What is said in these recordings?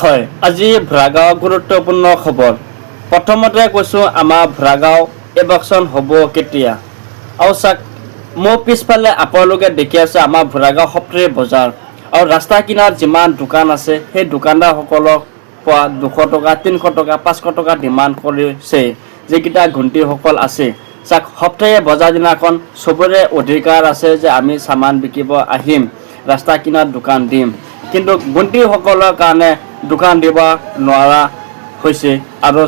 হয়, আজি ভৰাগাঁও গুৰুত্বপূৰ্ণ খবৰ। প্ৰথমতে কৈছোঁ আমাৰ ভৰাগাঁও ইলেকশ্যন হ'ব কেতিয়া। আৰু চাওক, মোৰ পিছফালে আপোনালোকে দেখি আছে আমাৰ ভৰাগাঁও সপ্তাহী বজাৰ। আৰু ৰাস্তা কিনাৰত যিমান দোকান আছে সেই দোকানদাৰসকলক পোৱা 200 টকা, 300 টকা, 500 টকা ডিমাণ্ড কৰিছে। যিকেইটা ঘণ্টিসকল আছে, চাওক সপ্তাহী বজাৰ দিনাখন চবৰে অধিকাৰ আছে যে আমি চামান বিকিব আহিম, ৰাস্তা কিনাৰত দোকান দিম। কিন্তু ঘণ্টিসকলৰ কাৰণে দোকান দিব নোৱাৰা হৈছে আৰু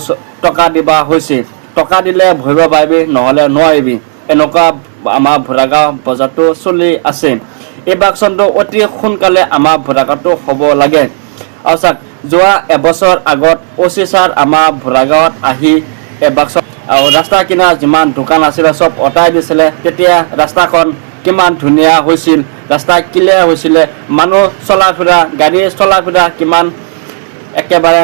টকা দিব হৈছে। টকা দিলে ভৰিব পাৰিবি, নহ'লে নোৱাৰিবি। এনেকুৱা আমাৰ ভৰাগাঁও বজাৰটো চলি আছে। এই ইলেকশ্যনটো অতি সোনকালে আমাৰ ভৰাগাঁৱটো হ'ব লাগে। আৰু চাওক, যোৱা এবছৰ আগত OC ছাৰ আমাৰ ভৰাগাঁৱত আহি ইলেকশ্যন আৰু ৰাস্তা কিনাৰত যিমান দোকান আছিলে চব অঁতাই দিছিলে। তেতিয়া ৰাস্তাখন কিমান ধুনীয়া হৈছিল, ৰাস্তা ক্লিয়াৰ হৈছিলে, মানুহ চলা ফুৰা, গাড়ী চলা ফুৰা কিমান একেবাৰে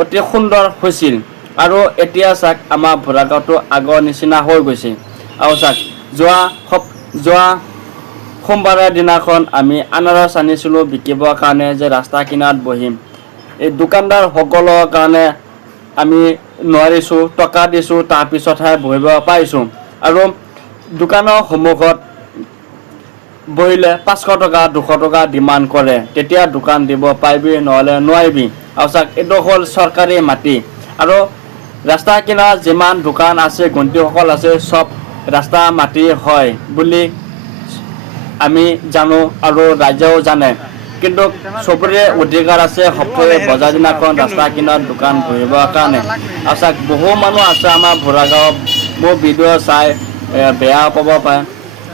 অতি সুন্দৰ হৈছিল। আৰু এতিয়া চাওক আমাৰ ভৰাগাঁৱটো আগৰ নিচিনা হৈ গৈছে। আৰু চাওক, যোৱা সোমবাৰৰ দিনাখন আমি আনাৰস আনিছিলোঁ বিকিবৰ কাৰণে যে ৰাস্তা কিনাৰত বহিম। এই দোকানদাৰসকলৰ কাৰণে আমি নোৱাৰিছোঁ, টকা দিছোঁ, তাৰপিছতহে বহিব পাৰিছোঁ। আৰু দোকানৰ সন্মুখত বহিলে 500 টকা, 200 টকা ডিমাণ্ড কৰে। তেতিয়া দোকান দিব পাৰিবি, নহ'লে নোৱাৰিবি। আৰু চাওক, এইটো হ'ল চৰকাৰী মাটি। আৰু ৰাস্তা কিনাৰত যিমান দোকান আছে, ঘণ্টিসকল আছে, চব ৰাস্তা মাটি হয় বুলি আমি জানো আৰু ৰাইজেও জানে। কিন্তু চবৰে অধিকাৰ আছে সপ্তাহী বজাৰ দিনাখন ৰাস্তা কিনাৰত দোকান বহিবৰ কাৰণে। আৰু চাওক, বহু মানুহ আছে আমাৰ ভৰাগাঁৱত মোৰ ভিডিঅ' চাই বেয়া পাব পাৰে,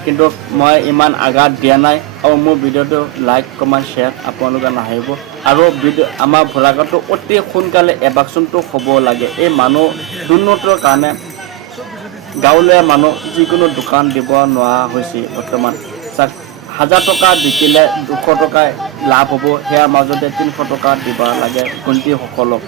কিন্তু মই ইমান আঘাত দিয়া নাই। আৰু মোৰ ভিডিঅ'টো লাইক, কমেণ্ট, শ্বেয়াৰ আপোনালোকে নাহিব। আৰু আমাৰ ভৰাগাঁৱটো অতি সোনকালে ইলেকশ্যনটো হ'ব লাগে। এই মানুহ দুৰ্নীতিৰ কাৰণে গাঁৱলীয়া মানুহ যিকোনো দোকান দিব নোৱাৰা হৈছে বৰ্তমান। চাওক, 1000 টকা বিকিলে 200 টকাই লাভ হ'ব, সেয়াৰ মাজতে 300 টকা দিব লাগে ঘণ্টিসকলক।